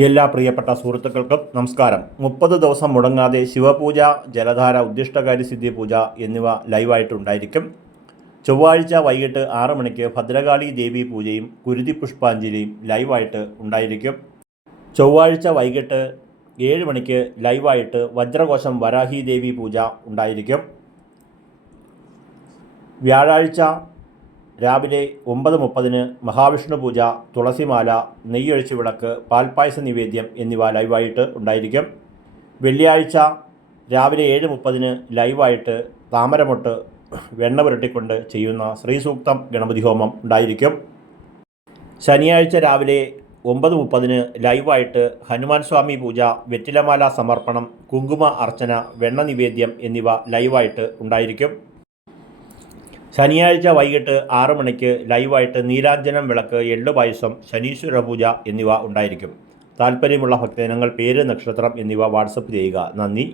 എല്ലാ പ്രിയപ്പെട്ട സുഹൃത്തുക്കൾക്കും നമസ്കാരം. മുപ്പത് ദിവസം മുടങ്ങാതെ ശിവപൂജ ജലധാര ഉദ്ദിഷ്ടകാരി സിദ്ധി പൂജ എന്നിവ ലൈവായിട്ടുണ്ടായിരിക്കും. ചൊവ്വാഴ്ച വൈകിട്ട് ആറ് മണിക്ക് ഭദ്രകാളി ദേവി പൂജയും കുരുതി പുഷ്പാഞ്ജലിയും ലൈവായിട്ട് ഉണ്ടായിരിക്കും. ചൊവ്വാഴ്ച വൈകിട്ട് ഏഴ് മണിക്ക് ലൈവായിട്ട് വജ്രകോശം വരാഹി ദേവി പൂജ ഉണ്ടായിരിക്കും. വ്യാഴാഴ്ച രാവിലെ ഒമ്പത് മുപ്പതിന് മഹാവിഷ്ണു പൂജ തുളസിമാല നെയ്യൊഴിച്ച് വിളക്ക് പാൽപ്പായസ നിവേദ്യം എന്നിവ ലൈവായിട്ട് ഉണ്ടായിരിക്കും. വെള്ളിയാഴ്ച രാവിലെ ഏഴ് മുപ്പതിന് ലൈവായിട്ട് താമരമൊട്ട് വെണ്ണ പുരട്ടിക്കൊണ്ട് ചെയ്യുന്ന ശ്രീസൂക്തം ഗണപതി ഹോമം ഉണ്ടായിരിക്കും. ശനിയാഴ്ച രാവിലെ ഒമ്പത് മുപ്പതിന് ലൈവായിട്ട് ഹനുമാൻ സ്വാമി പൂജ വെറ്റിലമാല സമർപ്പണം കുങ്കുമ അർച്ചന വെണ്ണ നിവേദ്യം എന്നിവ ലൈവായിട്ട് ഉണ്ടായിരിക്കും. ശനിയാഴ്ച വൈകിട്ട് ആറ് മണിക്ക് ലൈവായിട്ട് നീരാഞ്ജനം വിളക്ക് എള്ളു പായസം ശനീശ്വര പൂജ എന്നിവ ഉണ്ടായിരിക്കും. താല്പര്യമുള്ള ഭക്തജനങ്ങൾ പേര് നക്ഷത്രം എന്നിവ വാട്സപ്പ് ചെയ്യുക. നന്ദി.